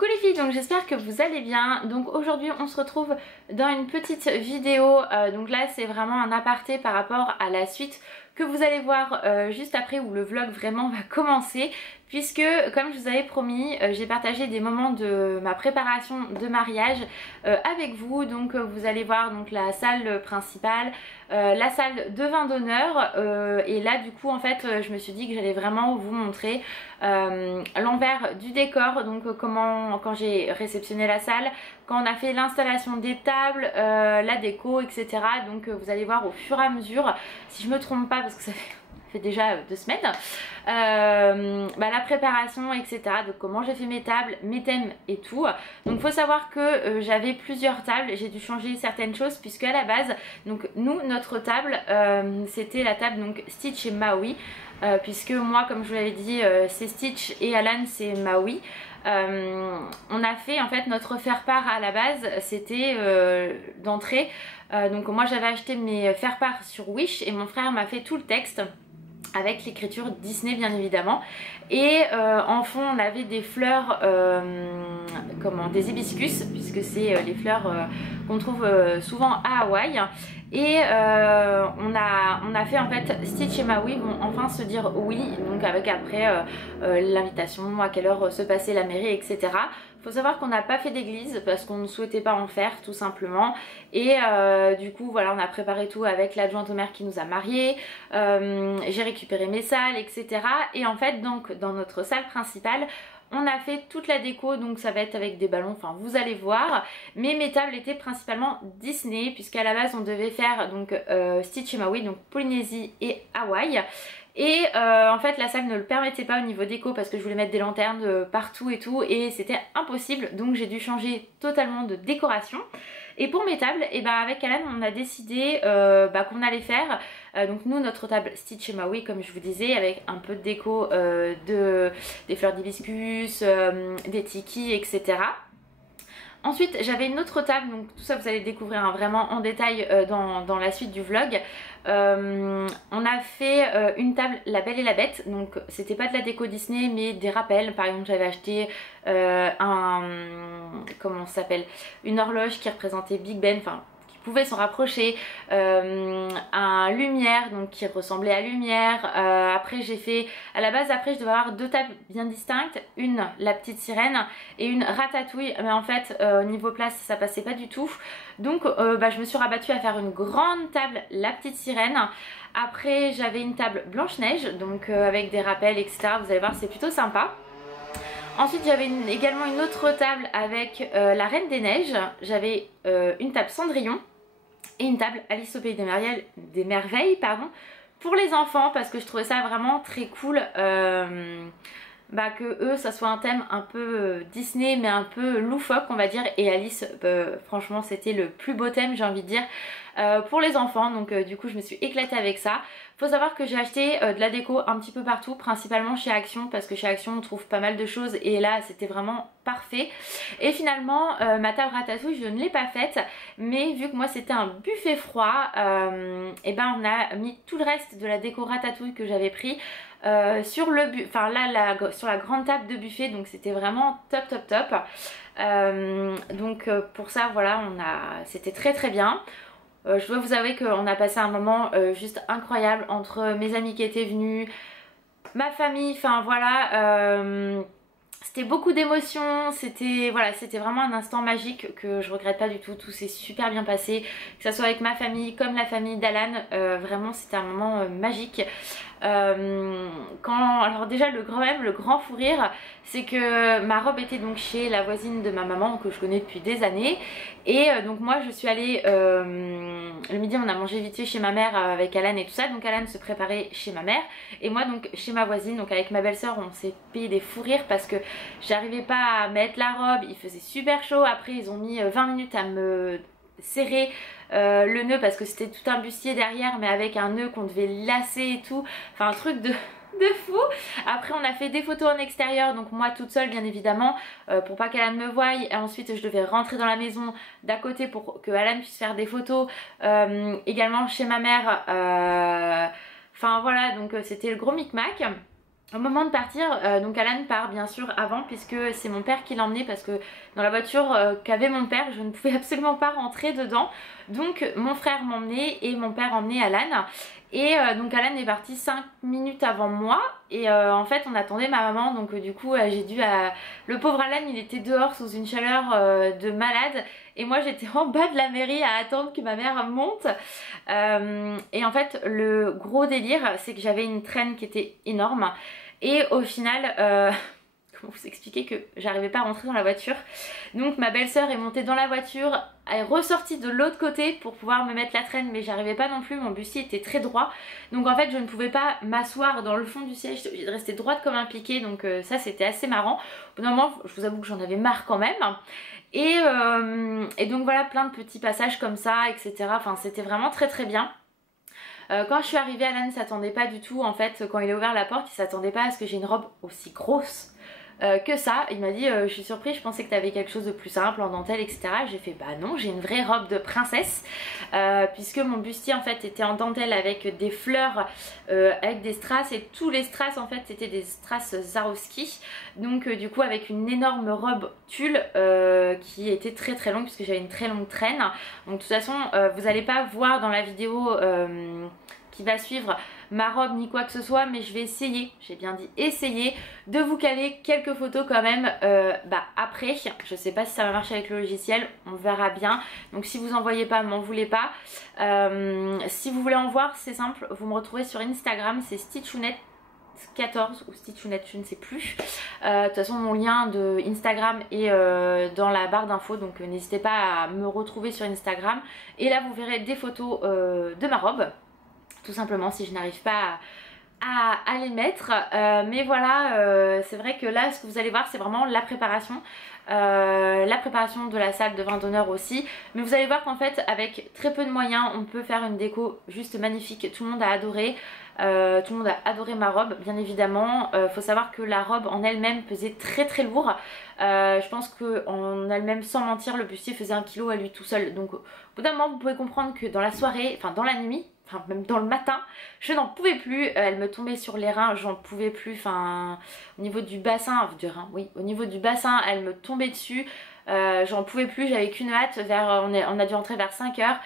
Coucou les filles, donc j'espère que vous allez bien. Donc aujourd'hui on se retrouve dans une petite vidéo, donc là c'est vraiment un aparté par rapport à la suite que vous allez voir juste après où le vlog vraiment va commencer, puisque comme je vous avais promis j'ai partagé des moments de ma préparation de mariage avec vous. Donc vous allez voir donc la salle principale, la salle de vin d'honneur, et là du coup en fait je me suis dit que j'allais vraiment vous montrer l'envers du décor, donc comment, quand j'ai réceptionné la salle, quand on a fait l'installation des tables, la déco, etc. Donc vous allez voir au fur et à mesure, si je me trompe pas parce que ça fait déjà 2 semaines, la préparation, etc. Donc comment j'ai fait mes tables, mes thèmes et tout. Donc il faut savoir que j'avais plusieurs tables, j'ai dû changer certaines choses puisque à la base, donc nous notre table c'était la table donc Stitch et Maui, puisque moi comme je vous l'avais dit c'est Stitch et Alan c'est Maui. On a fait en fait notre faire-part à la base, c'était d'entrée, donc moi j'avais acheté mes faire-part sur Wish et mon frère m'a fait tout le texte avec l'écriture Disney bien évidemment, et en fond on avait des fleurs, des hibiscus, puisque c'est les fleurs qu'on trouve souvent à Hawaï. Et on a fait en fait Stitch et Maui vont enfin se dire oui, donc avec après l'invitation, à quelle heure se passait la mairie, etc. Faut savoir qu'on n'a pas fait d'église parce qu'on ne souhaitait pas en faire tout simplement, et du coup voilà, on a préparé tout avec l'adjointe au maire qui nous a mariés, j'ai récupéré mes salles, etc. Et en fait donc dans notre salle principale on a fait toute la déco, donc ça va être avec des ballons, enfin vous allez voir. Mais mes tables étaient principalement Disney, puisqu'à la base on devait faire donc Stitch et Maui, donc Polynésie et Hawaï. Et en fait la salle ne le permettait pas au niveau déco parce que je voulais mettre des lanternes partout et tout, et c'était impossible, donc j'ai dû changer totalement de décoration. Et pour mes tables, et avec Alan on a décidé qu'on allait faire donc nous notre table Stitch et Maui comme je vous disais, avec un peu de déco, des fleurs d'hibiscus, des tikis, etc. Ensuite j'avais une autre table, donc tout ça vous allez découvrir vraiment en détail dans la suite du vlog. On a fait une table La Belle et la Bête, donc c'était pas de la déco Disney mais des rappels. Par exemple j'avais acheté comment ça s'appelle, une horloge qui représentait Big Ben, enfin pouvait s'en rapprocher, un lumière donc qui ressemblait à lumière. Après j'ai fait, à la base après je devais avoir 2 tables bien distinctes, une la petite sirène et une ratatouille, mais en fait au niveau place ça passait pas du tout, donc je me suis rabattue à faire une grande table la petite sirène. Après j'avais une table Blanche-Neige, donc avec des rappels, etc. Vous allez voir, c'est plutôt sympa. Ensuite j'avais également une autre table avec la Reine des Neiges, j'avais une table Cendrillon et une table Alice au Pays des Merveilles, pardon, pour les enfants, parce que je trouvais ça vraiment très cool que eux ça soit un thème un peu Disney mais un peu loufoque on va dire, et Alice franchement c'était le plus beau thème j'ai envie de dire pour les enfants, donc du coup je me suis éclatée avec ça. Faut savoir que j'ai acheté de la déco un petit peu partout, principalement chez Action, parce que chez Action on trouve pas mal de choses et là c'était vraiment parfait. Et finalement ma table ratatouille je ne l'ai pas faite, mais vu que moi c'était un buffet froid, on a mis tout le reste de la déco ratatouille que j'avais pris sur le sur la grande table de buffet, donc c'était vraiment top top top. Donc pour ça voilà, c'était très très bien. Je dois vous avouer qu'on a passé un moment juste incroyable entre mes amis qui étaient venus, ma famille, enfin voilà, c'était beaucoup d'émotions, c'était vraiment un instant magique que je regrette pas du tout. Tout s'est super bien passé, que ce soit avec ma famille comme la famille d'Alan, vraiment c'était un moment magique. Alors déjà le grand fou rire, c'est que ma robe était donc chez la voisine de ma maman que je connais depuis des années, et donc moi je suis allée le midi, on a mangé vite fait chez ma mère avec Alan et tout ça, donc Alan se préparait chez ma mère et moi donc chez ma voisine, donc avec ma belle-sœur on s'est payé des fous rires parce que j'arrivais pas à mettre la robe, il faisait super chaud. Après ils ont mis 20 minutes à me serrer le nœud parce que c'était tout un bustier derrière mais avec un nœud qu'on devait lasser et tout, enfin un truc de fou. Après on a fait des photos en extérieur, donc moi toute seule bien évidemment, pour pas qu'Alan me voie, et ensuite je devais rentrer dans la maison d'à côté pour que Alan puisse faire des photos, également chez ma mère, enfin voilà, donc c'était le gros micmac. Au moment de partir, donc Alan part bien sûr avant puisque c'est mon père qui l'a emmené parce que dans la voiture qu'avait mon père je ne pouvais absolument pas rentrer dedans. Donc mon frère m'emmenait et mon père emmenait Alan. Et donc Alan est parti 5 minutes avant moi et en fait on attendait ma maman donc du coup j'ai dû... Le pauvre Alan il était dehors sous une chaleur de malade et moi j'étais en bas de la mairie à attendre que ma mère monte. Et en fait le gros délire c'est que j'avais une traîne qui était énorme et au final... Comment vous expliquer que j'arrivais pas à rentrer dans la voiture. Donc ma belle-sœur est montée dans la voiture, elle est ressortie de l'autre côté pour pouvoir me mettre la traîne mais j'arrivais pas non plus, mon bustier était très droit. Donc en fait je ne pouvais pas m'asseoir dans le fond du siège, j'étais obligée de rester droite comme un piqué donc ça c'était assez marrant. Au bout d'un moment je vous avoue que j'en avais marre quand même. Et donc voilà plein de petits passages comme ça etc. Enfin c'était vraiment très très bien. Quand je suis arrivée, Alan ne s'attendait pas du tout en fait, quand il a ouvert la porte il s'attendait pas à ce que j'ai une robe aussi grosse que ça. Il m'a dit je suis surprise, je pensais que tu avais quelque chose de plus simple en dentelle etc. J'ai fait bah non, j'ai une vraie robe de princesse puisque mon bustier en fait était en dentelle avec des fleurs avec des strass et tous les strass en fait c'était des strass Swarovski, donc du coup avec une énorme robe tulle qui était très très longue puisque j'avais une très longue traîne. Donc de toute façon vous n'allez pas voir dans la vidéo qui va suivre ma robe ni quoi que ce soit, mais je vais essayer, j'ai bien dit essayer, de vous caler quelques photos quand même après. Je sais pas si ça va marcher avec le logiciel, on verra bien. Donc si vous en voyez pas, m'en voulez pas. Si vous voulez en voir, c'est simple, vous me retrouvez sur Instagram, c'est Stitchounette 14 ou Stitchounette, je ne sais plus. De toute façon mon lien de Instagram est dans la barre d'infos, donc n'hésitez pas à me retrouver sur Instagram. Et là vous verrez des photos de ma robe. Tout simplement si je n'arrive pas à les mettre. Mais voilà, c'est vrai que là ce que vous allez voir c'est vraiment la préparation. La préparation de la salle de vin d'honneur aussi. Mais vous allez voir qu'en fait avec très peu de moyens on peut faire une déco juste magnifique. Tout le monde a adoré. Tout le monde a adoré ma robe bien évidemment. Faut savoir que la robe en elle-même pesait très très lourd. Je pense qu'en elle-même sans mentir le bustier faisait 1 kg à lui tout seul. Donc au bout d'un moment vous pouvez comprendre que dans la soirée, enfin dans la nuit, enfin même dans le matin, je n'en pouvais plus, elle me tombait sur les reins, j'en pouvais plus, enfin au niveau du bassin, au niveau du bassin elle me tombait dessus, j'en pouvais plus, j'avais qu'une hâte, on a dû rentrer vers 5 h,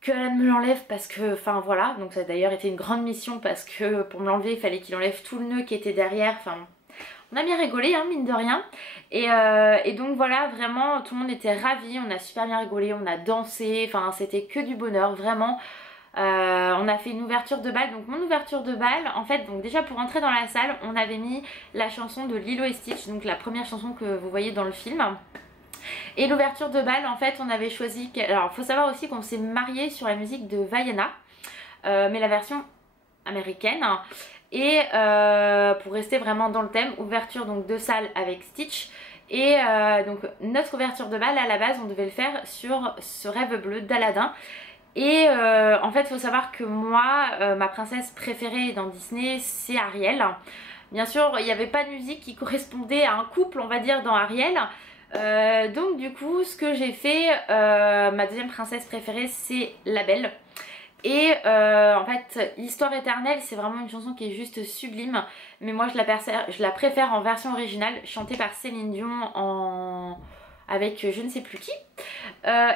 qu'elle me l'enlève parce que, enfin voilà, donc ça a d'ailleurs été une grande mission parce que pour me l'enlever il fallait qu'il enlève tout le nœud qui était derrière, enfin... On a bien rigolé hein, mine de rien et donc voilà vraiment tout le monde était ravi, on a super bien rigolé, on a dansé, enfin c'était que du bonheur vraiment. On a fait une ouverture de bal, donc mon ouverture de bal en fait, donc déjà pour entrer dans la salle on avait mis la chanson de Lilo et Stitch, donc la première chanson que vous voyez dans le film. Et l'ouverture de bal en fait on avait choisi, alors il faut savoir aussi qu'on s'est marié sur la musique de Vaiana mais la version américaine. Et pour rester vraiment dans le thème, ouverture donc de salle avec Stitch. Et donc notre ouverture de bal à la base on devait le faire sur ce rêve bleu d'Aladin. Et en fait il faut savoir que moi ma princesse préférée dans Disney c'est Ariel. Bien sûr il n'y avait pas de musique qui correspondait à un couple on va dire dans Ariel. Donc du coup ce que j'ai fait, ma deuxième princesse préférée c'est La Belle. Et en fait l'histoire éternelle c'est vraiment une chanson qui est juste sublime. Mais moi je la préfère en version originale chantée par Céline Dion avec je ne sais plus qui.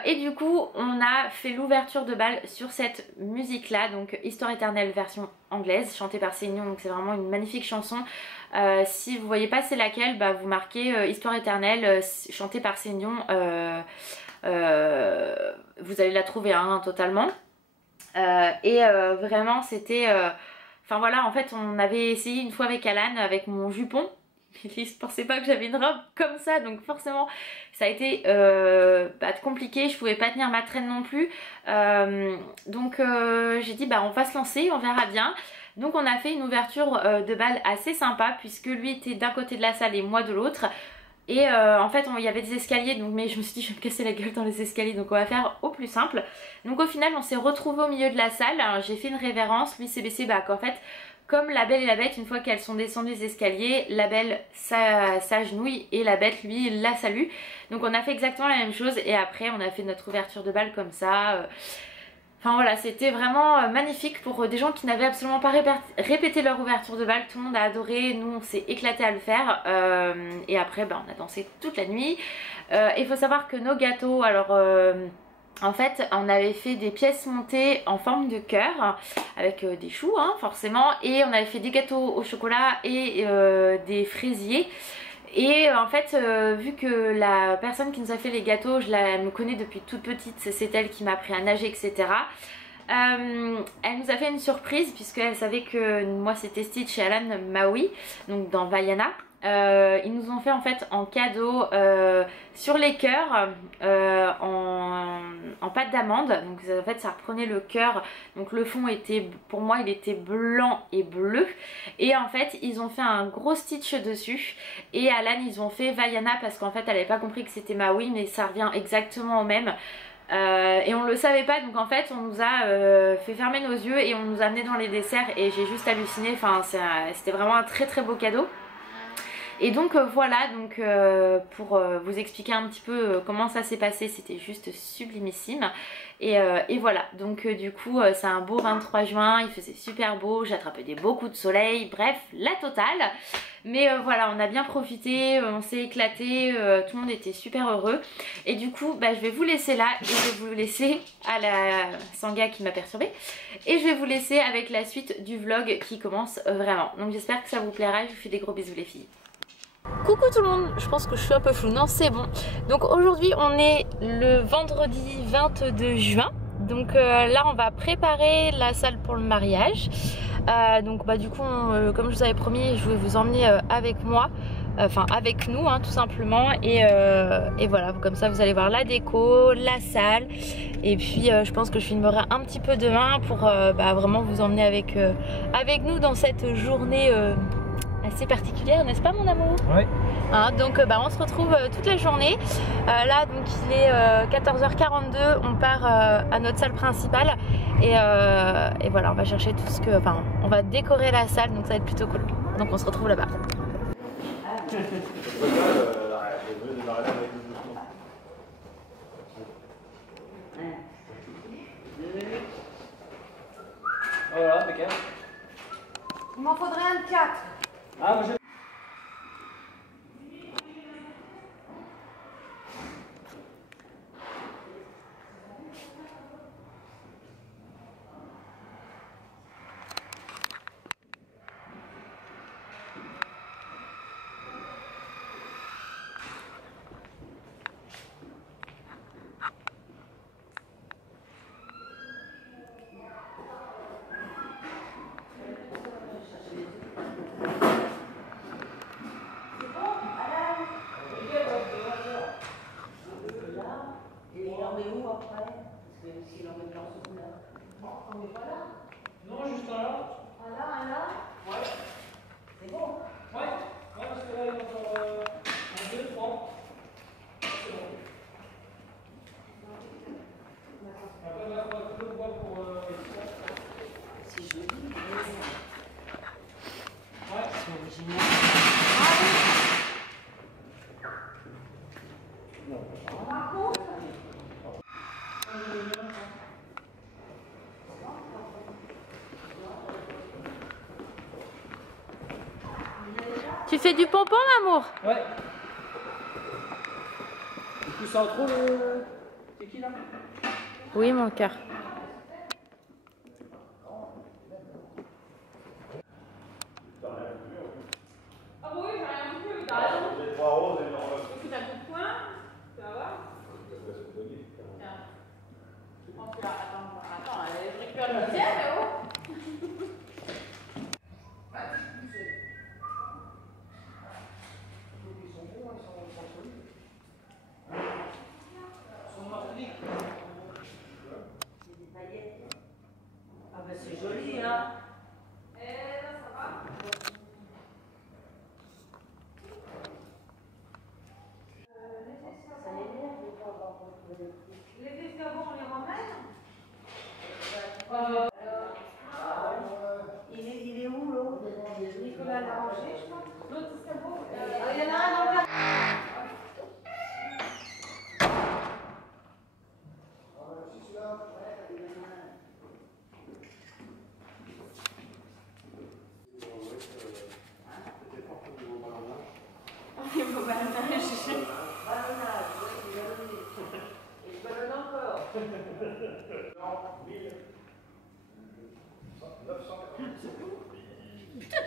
Et du coup on a fait l'ouverture de bal sur cette musique là, donc Histoire éternelle version anglaise chantée par Céline Dion, donc c'est vraiment une magnifique chanson. Si vous voyez pas c'est laquelle, bah vous marquez Histoire éternelle chantée par Céline Dion, vous allez la trouver hein, totalement. Vraiment c'était enfin voilà en fait on avait essayé une fois avec Alan avec mon jupon. Il ne pensait pas que j'avais une robe comme ça, donc forcément ça a été compliqué, je pouvais pas tenir ma traîne non plus. Donc j'ai dit bah on va se lancer, on verra bien. Donc on a fait une ouverture de bal assez sympa puisque lui était d'un côté de la salle et moi de l'autre. Et en fait il y avait des escaliers donc, mais je me suis dit je vais me casser la gueule dans les escaliers, donc on va faire au plus simple. Donc au final on s'est retrouvés au milieu de la salle, j'ai fait une révérence, lui s'est baissé qu'en fait comme la Belle et la Bête, une fois qu'elles sont descendues les escaliers, la Belle s'agenouille et la Bête lui la salue. Donc on a fait exactement la même chose et après on a fait notre ouverture de bal comme ça. Enfin voilà, c'était vraiment magnifique pour des gens qui n'avaient absolument pas répété leur ouverture de bal. Tout le monde a adoré, nous on s'est éclaté à le faire et après on a dansé toute la nuit. Il faut savoir que nos gâteaux, alors en fait on avait fait des pièces montées en forme de cœur avec des choux hein, forcément, et on avait fait des gâteaux au chocolat et des fraisiers. Et en fait vu que la personne qui nous a fait les gâteaux, elle me connaît depuis toute petite, c'est elle qui m'a appris à nager, etc. Elle nous a fait une surprise puisqu'elle savait que moi c'était Stitch et Alan Maui, donc dans Vaiana. Ils nous ont fait en fait en cadeau sur les cœurs en pâte d'amande. Donc en fait ça reprenait le cœur, donc le fond était, pour moi il était blanc et bleu, et en fait ils ont fait un gros Stitch dessus, et Alan ils ont fait Vaiana parce qu'en fait elle n'avait pas compris que c'était Maui, mais ça revient exactement au même. Et on le savait pas, donc en fait on nous a fait fermer nos yeux et on nous a amené dans les desserts, et j'ai juste halluciné. Enfin c'était vraiment un très très beau cadeau. Et donc voilà, donc pour vous expliquer un petit peu comment ça s'est passé, c'était juste sublimissime. Et voilà, donc du coup c'est un beau 23 juin, il faisait super beau, j'ai attrapé des beaux coups de soleil, bref la totale. Mais voilà, on a bien profité, on s'est éclaté, tout le monde était super heureux. Et du coup je vais vous laisser là, et je vais vous laisser à la Sangha qui m'a perturbée, et je vais vous laisser avec la suite du vlog qui commence vraiment. Donc j'espère que ça vous plaira, je vous fais des gros bisous les filles. Coucou tout le monde, je pense que je suis un peu floue, non c'est bon. Donc aujourd'hui on est le vendredi 22 juin. Donc là on va préparer la salle pour le mariage. Donc du coup comme je vous avais promis, je vais vous emmener avec moi. Enfin avec nous hein, tout simplement, et voilà, comme ça vous allez voir la déco, la salle, et puis je pense que je filmerai un petit peu demain pour vraiment vous emmener avec nous dans cette journée assez particulière, n'est-ce pas mon amour? Oui. Hein, donc on se retrouve toute la journée. Là donc il est 14h42, on part à notre salle principale, et voilà, on va chercher tout ce que, enfin on va décorer la salle, donc ça va être plutôt cool. Donc on se retrouve là-bas. Voilà, impeccable. Il m'en faudrait un de 4. Ah, moi j'ai... Non, juste un là. Un là. Ouais. C'est bon. Ouais, parce que là il y a encore un, 2, 3. C'est bon. Après, on va tout le bois pour C'est joli. Ouais. C'est original. Tu fais du pompon l'amour? Ouais. Du coup, ça en trouve. C'est qui là? Oui mon cœur. Ah bah oui, j'ai rien du tout, t'as raison. J'ai 3 roses et une rose. Écoute, un coup de poing, tu vas voir. Tiens. Je pense que là, attends, je récupère le deuxième, mais oh. Ah bah c'est joli hein. Eh là, ça va. Ça m'énerve de pas avoir retrouvé le prix. Les escargots, on les ramène. Il est où l'autre? Nicolas l'a rangé, je pense. L'autre escargot. Il y en a un dans le carton.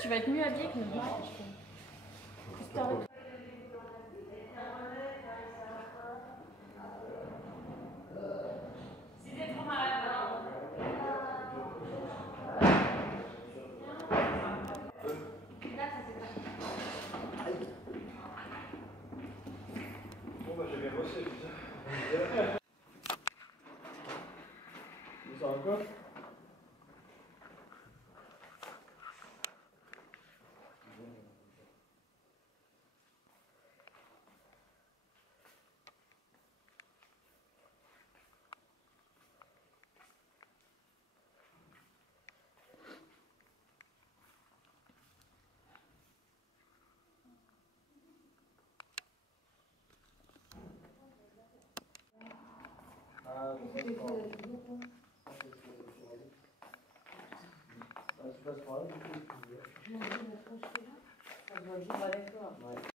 vas être mieux habillée que moi. Histoire de... Si t'es trop malade, Bon, bah, j'ai bien bossé, putain. Vous savez quoi? Ah, tu passes par là, du coup, Je vais avec toi. ouais.